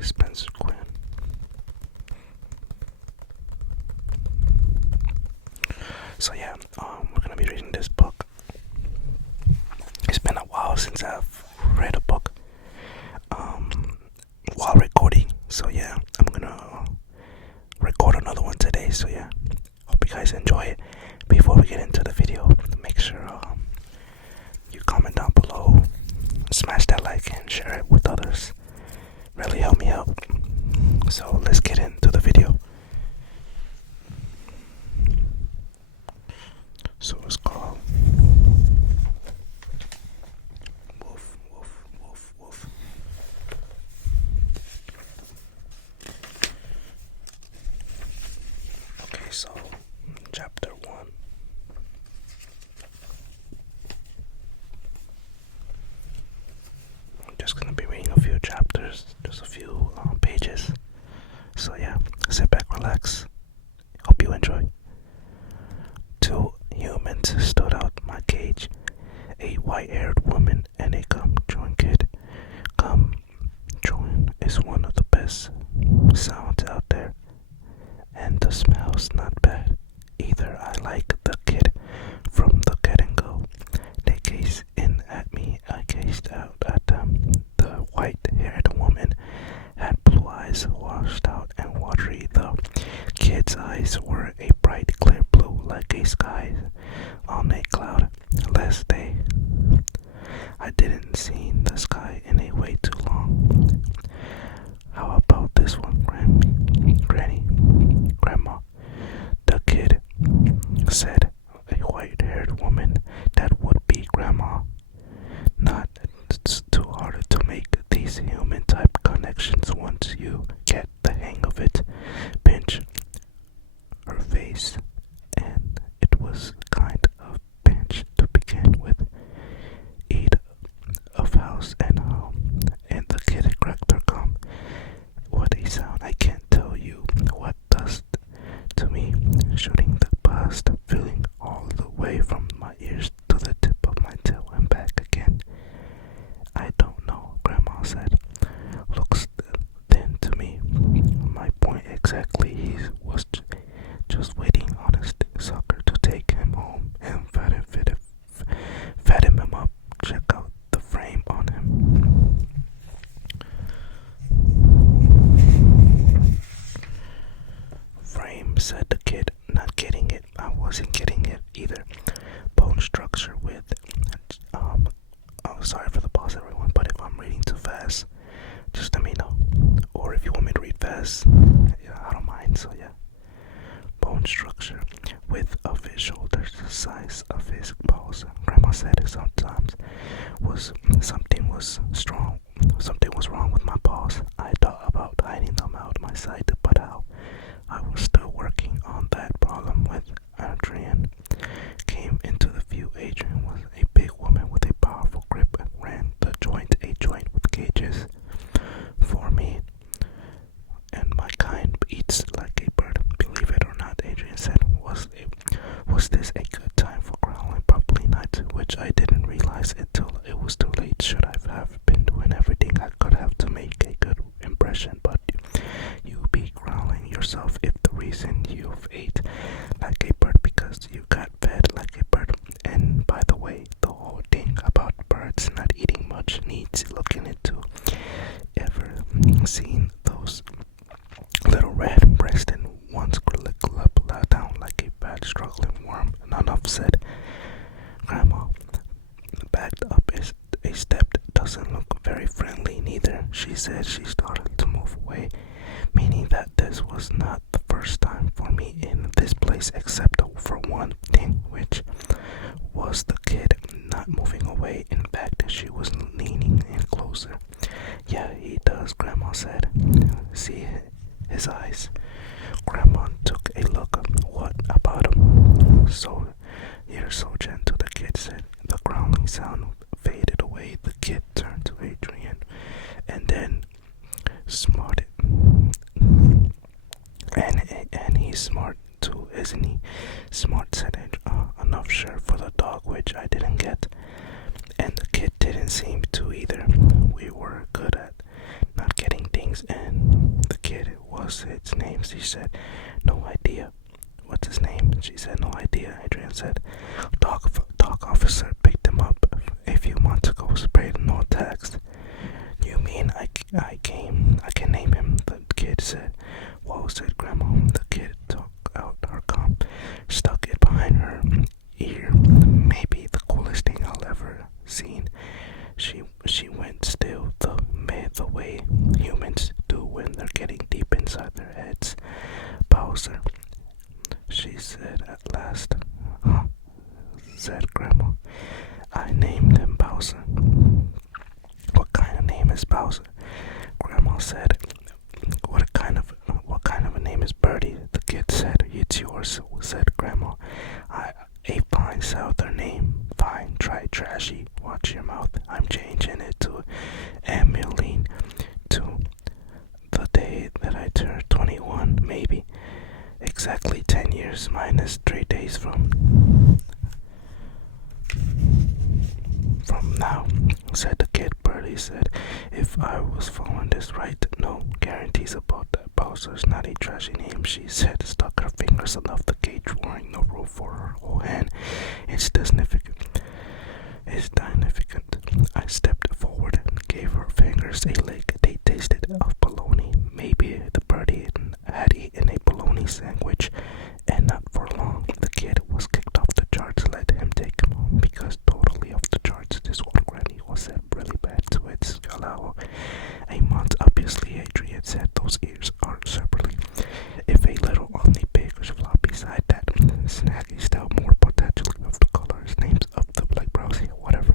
Spencer Quinn. So yeah, we're gonna be reading this book. It's been a while since I've read a book while recording. So yeah, I'm gonna record another one today. So yeah, hope you guys enjoy it. Before we get into the video, make sure you comment down below, smash that like, and share it with others. Really help me out. So let's get into the video. So it's called Woof, Woof, Woof, Woof. Okay, so chapter 1. I'm just gonna be reading a few chapters, just a few pages. So yeah, sit back, relax. Hope you enjoy. Two humans stood out my cage, a white-haired woman and a gum-chewing kid. Gum-chewing is one of the best sounds out there, and the smell's not bad either. I like the kid from the Get and Go. They gazed in at me, I gazed out at them. The white-haired woman had blue eyes, washed out and watery. The kid's eyes were a bright clear blue, like a sky on a cloud. Last day, I didn't see the sky in a way too long. How about this one, Granny, Grandma? The kid said. A white-haired woman, that would be Grandma. Not it's too hard to make these human-type connections once you get the hang of it. Pinch her face, and it was kind of pinch to begin with. Eat of house and home, and the kid cracked her gum. What a sound! I can't tell you what does to me. Shooting the past, feeling all the way from my ears to the tip of my tail and back again. I don't know, Grandma said. Looks thin to me. My point exactly. He was just waiting on his sucker to take him home and fatten him up. Check out the frame on him. Frame, said the kid, not getting it. I wasn't getting it either. Bone structure with oh, sorry for the pause, everyone, but if I'm reading too fast, just let me know. Or if you want me to read fast, yeah, I don't mind. So yeah, bone structure width of his shoulders, the size of his paws. Grandma said sometimes something was wrong with my paws. I thought about hiding them out my sight, but how? I was still working on that problem when Adrian came into the view. Adrian was a big woman with a powerful grip and ran a joint with cages for me. And my kind eats like a bird. Believe it or not, Adrian said. Was this a good time for growling? Probably not, which I didn't realize until it was too late. Should I have been doing everything I could have to make a good impression? But you be growling yourself if the reason you've ate like a bird because you got fed like a bird. And by the way, the whole thing about birds not eating much needs looking into. Ever seen those little red-breasted ones lie down like a bad struggling worm? Enough said. Grandma backed up a step. Doesn't look very friendly neither. She said. She started to move away, meaning that this was not the first time for me in this place, except for one thing, which was the kid not moving away. In fact, she was leaning in closer. Yeah, he does, Grandma said. See his eyes? Grandma took a look. What about him? So you're so gentle, the kid said. The growling sound faded away. The kid turned to Adrian and then smarted. And he's smart too, isn't he? Smart, said enough sure for the dog, which I didn't get. And the kid didn't seem to either. We were good at not getting things, and was its name? She said, no idea. What's his name? She said, no idea. Adrian said, dog officer picked him up a few months ago, sprayed no tags. You mean I can name him? The kid said. Whoa, said Grandma. The kid took out her comb, stuck it behind her ear. Maybe the coolest thing I'll ever seen. She went still the way humans do when they're getting deep inside their heads. Bowser, she said at last. Huh? Said Grandma. I named him Bowser. What kind of name is Bowser? Grandma said. What kind of a name is Birdie? The kid said. It's yours, said Grandma. A fine southern name. Fine, try trashy. Watch your mouth. I'm changing it to Emmeline to the day that I turned 21, maybe. Exactly 10 years minus 3 days from now, said the kid. Birdie said, if I was following this right, no guarantees about that. Bowser's not a trashy name, she said, stuck her fingers above the cage, drawing no room for her whole hand. It's significant. I stepped forward and gave her fingers a lick. They tasted of bologna. Maybe the birdie had eaten a bologna sandwich, and not for long. The kid was kicked off the charts. Let him take him home because totally off the charts. This one granny was said really bad to its galao. A month, obviously, Adrian said. Those ears are separately. If a little on the baker's flop beside that snaggy still more potentially of the colors, names of the black brows here, whatever.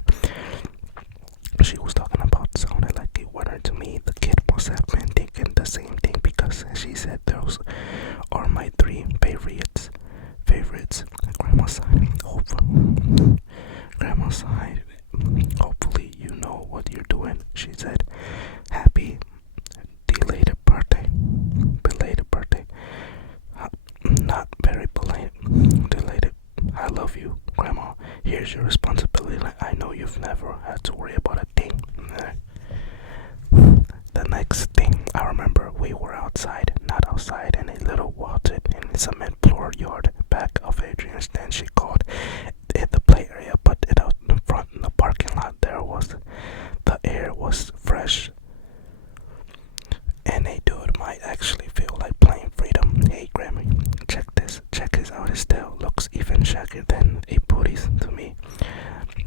She was talking about sounded like a winner to me. The kid must have been thinking the same thing because she said those are my three favorites. Grandma sighed. Hopefully you know what you're doing, she said. Happy belated birthday. Not very belated. I love you, Grandma. Here's your responsibility. I know you've never had to worry about a thing. The next thing I remember, we were not outside, in a little vaulted in cement floored yard back of Adrian's. Then she called it the play area, but it out in front in the parking lot. The air was fresh, and a dude might actually feel like playing freedom. Hey, Grammy, check his out. His tail looks even shaggier than a booty's to me.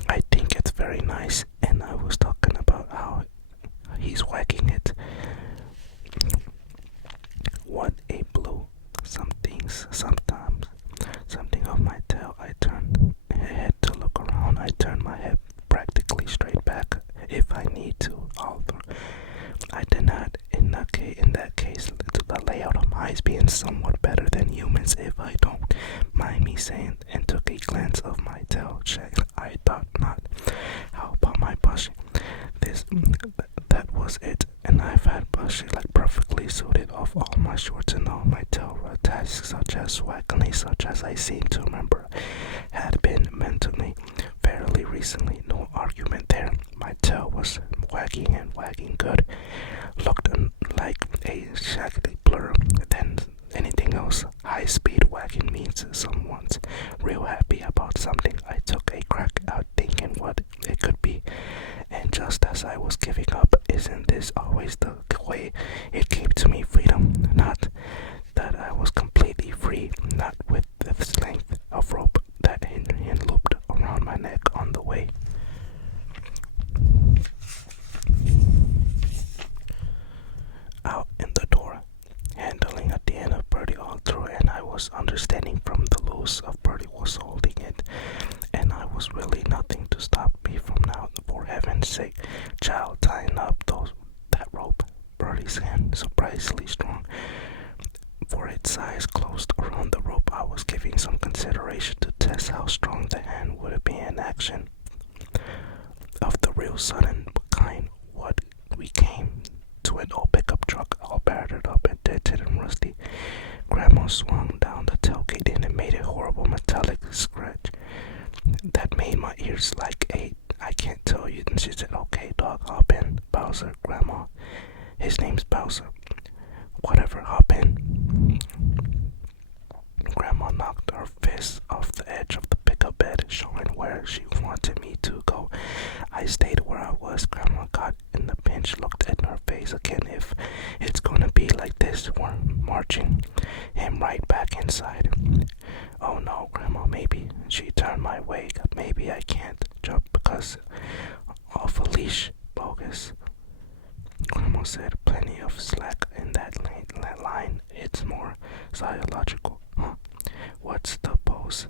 I think it's very nice, and I was talking about how he's wagging it. What a blue. Something of my tail. I turned head to look around. I turn my head practically straight back if I need to, although I did not. In that case, the layout of my eyes being somewhat better than humans, if I don't mind me saying, and took a glance of my tail. Check. I thought not. How about my brushing? That was it, and I've had brushing like perfectly suited off all my shorts and all my tail tasks, such as waggly, such as I seem to remember had been mentally fairly recently. No argument there. My tail was wagging and wagging good. Looked like a shaggy blur than anything else. High speed wagging means someone's real happy about something. I took a crack out thinking what it could be, and just as I was giving up, isn't this always the way it came to me? Freedom, not that I was completely free, not with the length of rope that Adrian looped around my neck on the way. Out in the door, handling at the end of Birdie all through, and I was understanding from the loose of Birdie was holding it, and I was really nothing to stop me from now. For heaven's sake, child, tying up that rope. Birdie's hand, surprisingly strong for its size, closed around the rope. I was giving some consideration to test how strong the hand would be in action. Of the real sudden kind, what we came to an old pickup truck, all battered up and dented and rusty. Grandma swung down the tailgate and it made a horrible metallic scratch that made my ears like I can't tell you. And she said, okay, dog, hop in. Bowser, Grandma. His name's Bowser. Whatever, hop in. eyes were marching him right back inside. Oh no, Grandma, maybe she turned my way. Maybe I can't jump because of a leash. Bogus. Grandma said, plenty of slack in that line. It's more psychological. Huh? What's supposed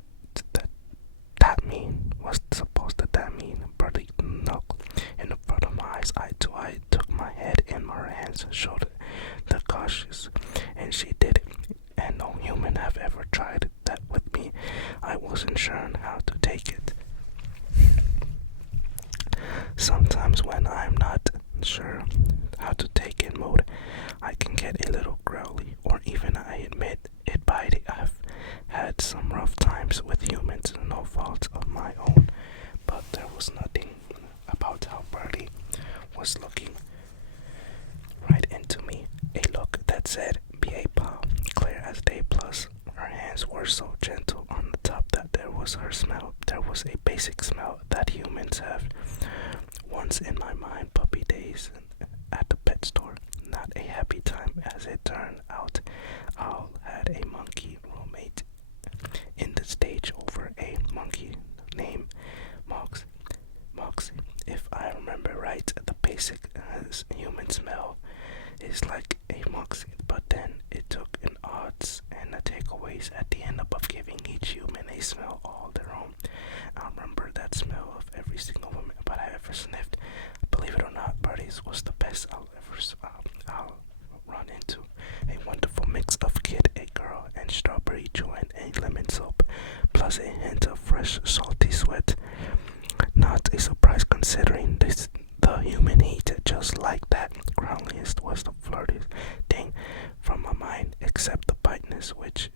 that mean? What's supposed that mean? Birdie knuckled in front of my eyes. Eye to eye, took my head in my hands, showed the cautious, and she did it. And no human have ever tried that with me. I wasn't sure how to take it. Sometimes when I'm not sure how to take in mood, I can get a little growly, or even I admit it bitey. I've had some rough times with humans, no fault of my own, but there was nothing about how Birdie was looking right into me. A look that said, be a pal, clear as day, plus her hands were so gentle on the top that there was her smell. There was a basic smell that humans have. Once in my mind, puppy days at the pet store. Not a happy time, as it turned out. Owl had a monkey roommate in the stage over a monkey named Moxie. If I remember right, the basic human smell is like a Moxie, but then it took an odds and the takeaways at the end of giving each human a smell all their own. I remember that smell of every single woman but I ever sniffed. Believe it or not, Birdie's was the best I'll run into. A wonderful mix of kid, a girl, and strawberry joy and a lemon soap, plus a hint of fresh salty sweat. Not a surprise considering this the human heat, just like that. Groundliest was the flirtiest thing from my mind, except the biteness, which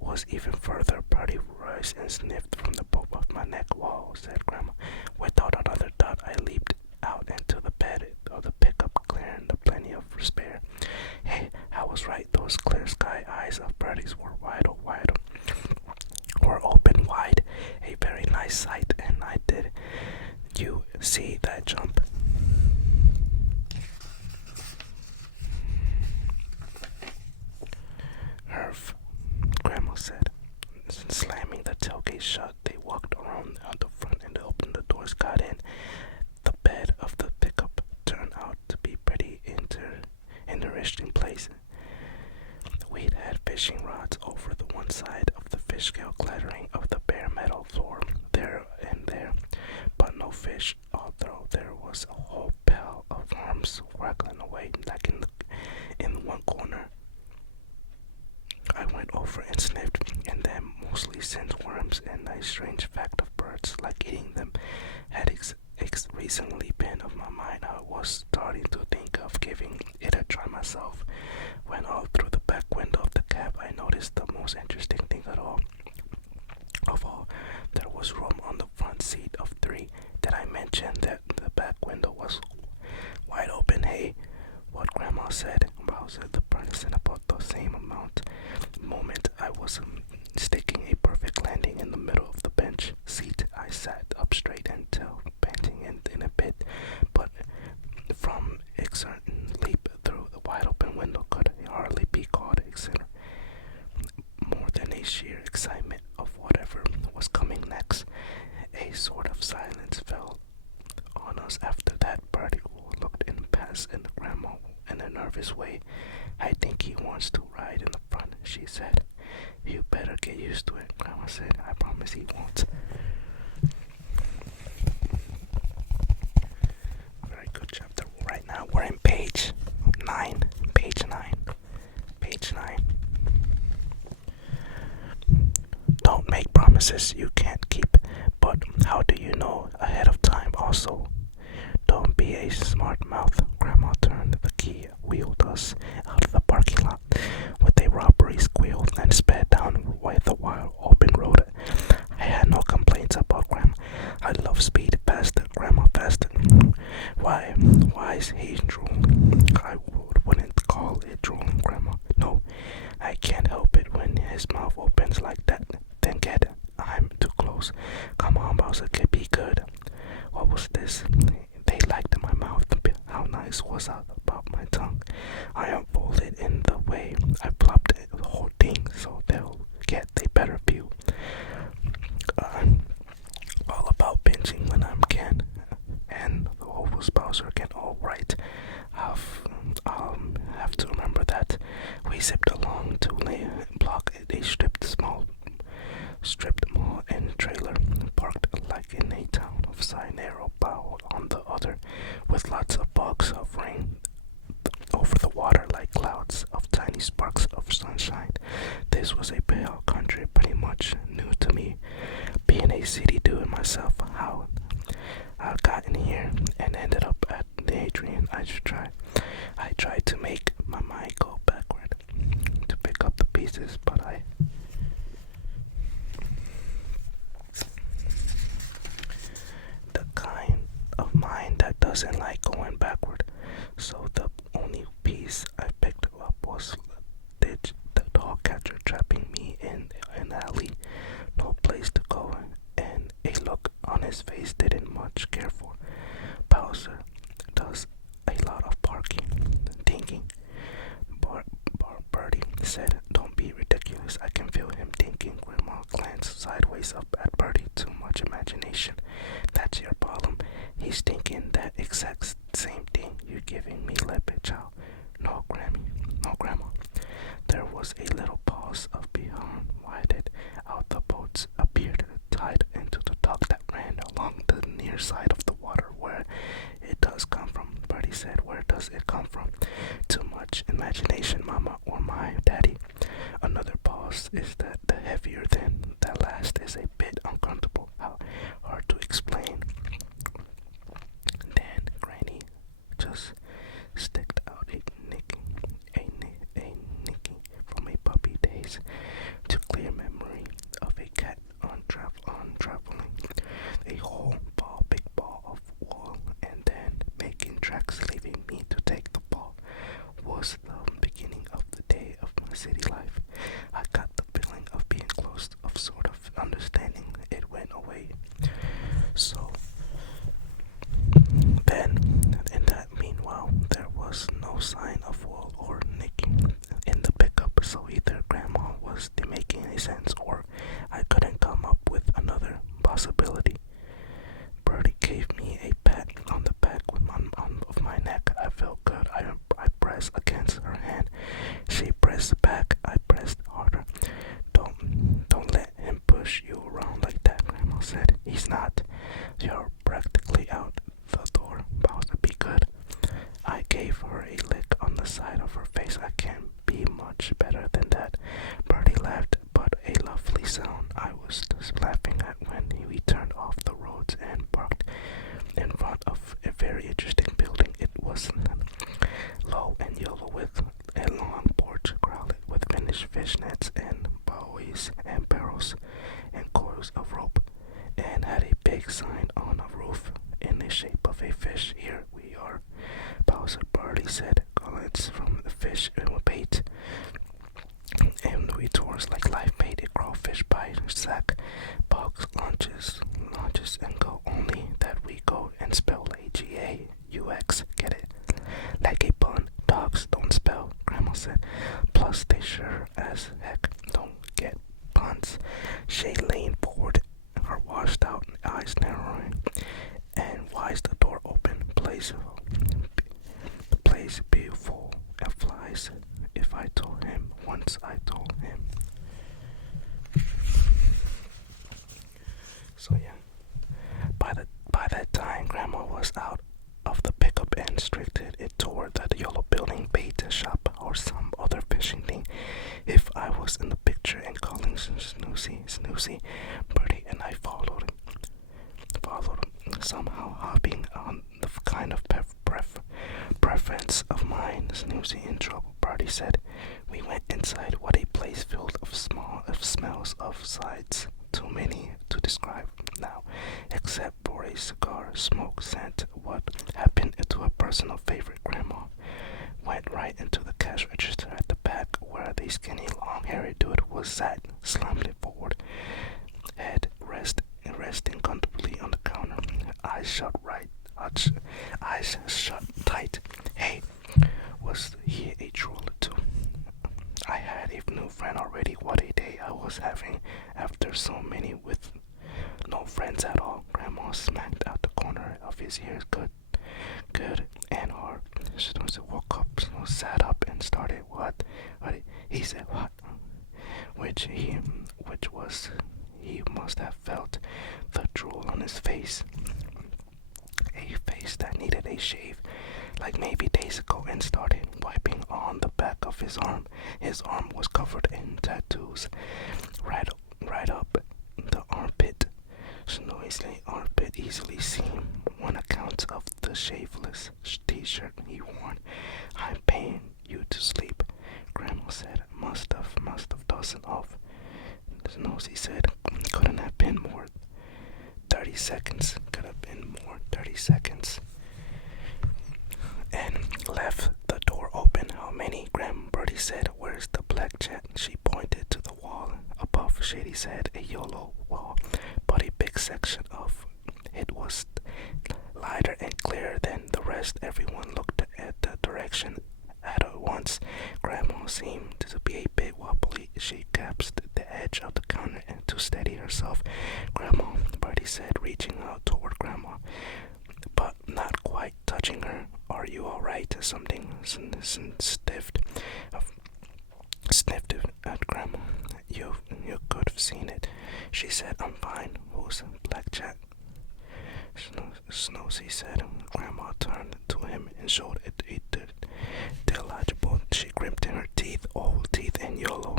was even further. Birdie rose and sniffed from the pop of my neck. Whoa, said Grandma. Without another thought, I leaped out into the bed of the pickup, clearing the plenty of spare. Hey, I was right. Those clear sky eyes of Birdie's were were open wide. A very nice sight, and I did. You see that jump? Herf, Grandma said, slamming the tailgate shut. They walked around out the front and opened the doors, got in. The bed of the pickup turned out to be pretty interesting place. We'd had fishing rods over the one side of the fish scale, clattering of the bare metal floor there and there, but no fish, although there was a whole pile of worms waggling away like in one corner. I went over and sniffed, and then mostly since worms and a strange fact of birds like eating them had recently been of my mind, I was starting to think of giving it a try myself. When all through the back window of the cab, I noticed the most interesting thing of all, there was room on the front seat of three. Did I mention that the back window was wide open? Hey, what Grandma said about the Bernison about the same moment I was sticking a perfect landing in the middle of the bench seat. I sat up straight until panting in a bit, but from certain leap through the wide open window could hardly be called more than a sheer excitement of whatever was coming next. A sort of silence fell on us after that. Birdie looked in past and Grandma in a nervous way. I think he wants to ride in the front, she said. You better get used to it, Grandma said. I promise he won't. Very good chapter. Right now we're in page 9. Page 9. Don't make promises you can't keep, but how do you know ahead of time also? Don't be a smart mouth. Grandma turned the key, wheeled us out of the parking lot with a robbery squeal, and sped down the wide open road. I had no complaints about Grandma. I love speed. Faster, Grandma, faster. Why is he drooling? I wouldn't call it drooling, Grandma. No, I can't help it when his mouth opens like that. Then I'm too I plopped the whole thing so they'll get a better view. I'm all about binging when I can, and the whole Bowser get all right. Have have to remember that we zipped along to block a stripped mall and trailer parked like in a town of narrow bow on the other, with lots of bugs hovering over the water like clouds of tiny sparks of sunshine. This was a pale country pretty much new to me, being a city dude myself. How I got in here and ended up at the Adrian. I tried to make my mind go backward to pick up the pieces, but the kind of mind that doesn't like going backward. So the only piece I picked up was the dog catcher trapping me in an alley, no place to go, and a look on his face didn't much care for. Bowser does a lot of barking, thinking. Birdie said, "Don't be ridiculous." I can feel him thinking. Grandma glanced sideways up at Birdie. Too much imagination. That's your problem. He's thinking that exact same thing. You're giving me lip, child. No, Grammy. No, Grandma. There was a little pause of beyond widened out. The boats appeared tied into the dock that ran along the near side of the water. Where it does come from, Birdie said. Where does it come from? Too much imagination, Mama, or my daddy. Another pause. Is that the heavier than that last is a bit uncomfortable. How hard to explain. Then Granny just sticked out a nicking from a puppy days to clear memory of a cat on traveling a whole big ball of wool and then making tracks, leaving me to take the ball. Was the beginning of the day of my city life. I got the feeling of being close, of sort of understanding. It went away. So then, in that meanwhile, there was no sign of wool or nicking in the pickup. So either Grandma was making any sense, or I couldn't come up with another possibility. Birdie gave me a pat on the back of my neck. I felt good. I pressed against her hand. She pressed back. I pressed harder. Don't let him push you around like that, Grandma said. He's not. You're practically out the door. About to be good. I gave her a lick on the side of her face. I can't be much better than that. Birdie laughed, but a lovely sound. I was just laughing at when we turned off the roads and parked in front of a very interesting building. It was low and yellow with a long porch crowded with finished fish nets and buoys and barrels and coils of rope, and had a big sign on a roof in the shape of a fish. Here we are, Bowser. Birdie said, "Collins from the fish and bait." And we tours like life made a crawfish by sack, bugs, launches, and go. Only that we go and spell AGAUX. Get it? Like a pun. Dogs don't spell, Grandma said. Plus, they sure as heck don't get puns. She leaned forward, her washed out eyes narrowing. And why's the door open? The place beautiful and flies. If I told him, once I told him. So yeah, by that time, Grandma was out of the pickup and stricted it toward the yellow building bait shop or some other fishing thing. If I was in the picture and calling Snoozy, Birdie and I followed somehow hopping on the kind of preference of mine. Snoozy in trouble, Birdie said. We went inside. What a place filled of smells of sights. Too many to describe now, except for a cigar smoke scent. What happened to a personal favorite, Grandma? Went right into the cash register at the back where the skinny long-haired dude was sat, slumped forward, head resting comfortably on the counter, eyes shut tight. Hey, was he a troll too? I friend already. What a day I was having after so many with no friends at all. Grandma smacked out the corner of his ears. Good, good, and hard. Snoozy woke up, sat up, and started. What? He said what? Which was, he must have felt the drool on his face. A face that needed a shave, like maybe days ago, and started wiping on the back of his arm. His arm was covered in tattoos, right up the armpit. Snowy's armpit easily seen on account of the shaveless t-shirt he wore. I'm paying you to sleep, Grandma said. Must have dozed off. Nosy said, couldn't have been more. 30 seconds. Could have been more. 30 seconds. And left the door open. How many? Birdie said. Where's the black jet? She pointed to the wall above. Shady said, a yellow wall, but a big section of it was lighter and clearer than the rest. Everyone looked at the direction at once. Grandma seemed to be a bit wobbly. She grasped the edge of the counter and to steady herself. Grandma, Birdie said, reaching out toward Grandma, but not quite touching her. Are you all right? Something sniffed at Grandma. You could have seen it. She said, I'm fine. Who's Black Jack? Snowy said. Grandma turned to him and showed it illegible. She gripped in her teeth, old teeth and yellow,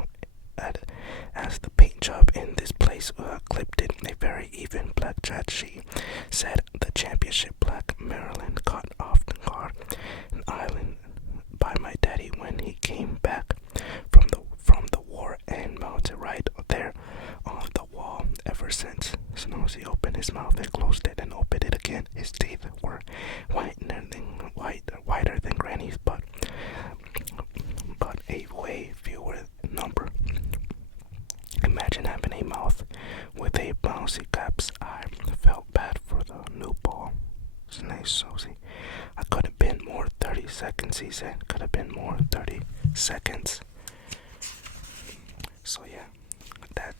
as the paint job in this place clipped it. A very even blackjack, she said. The championship black Maryland caught off the guard, an island by my daddy when he came back from the war, and mounted right there on the wall ever since. Snowy opened his mouth and closed it and opened it again. His teeth were whiter than Granny's, but a way fewer number. Imagine having a mouth with a bouncy caps. I felt bad for the new ball. Susie. I could have been more. 30 seconds, he said. Could have been more. 30 seconds. So yeah,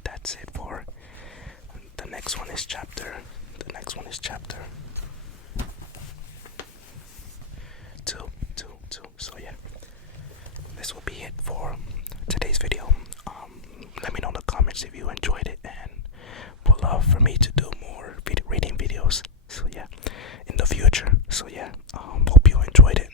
that's it for the next one is chapter. The next one is chapter 2. So yeah, this will be it for today's video. Let me know in the comments if you enjoyed it and would love for me to do more reading videos. So yeah, in the future. So yeah, hope you enjoyed it.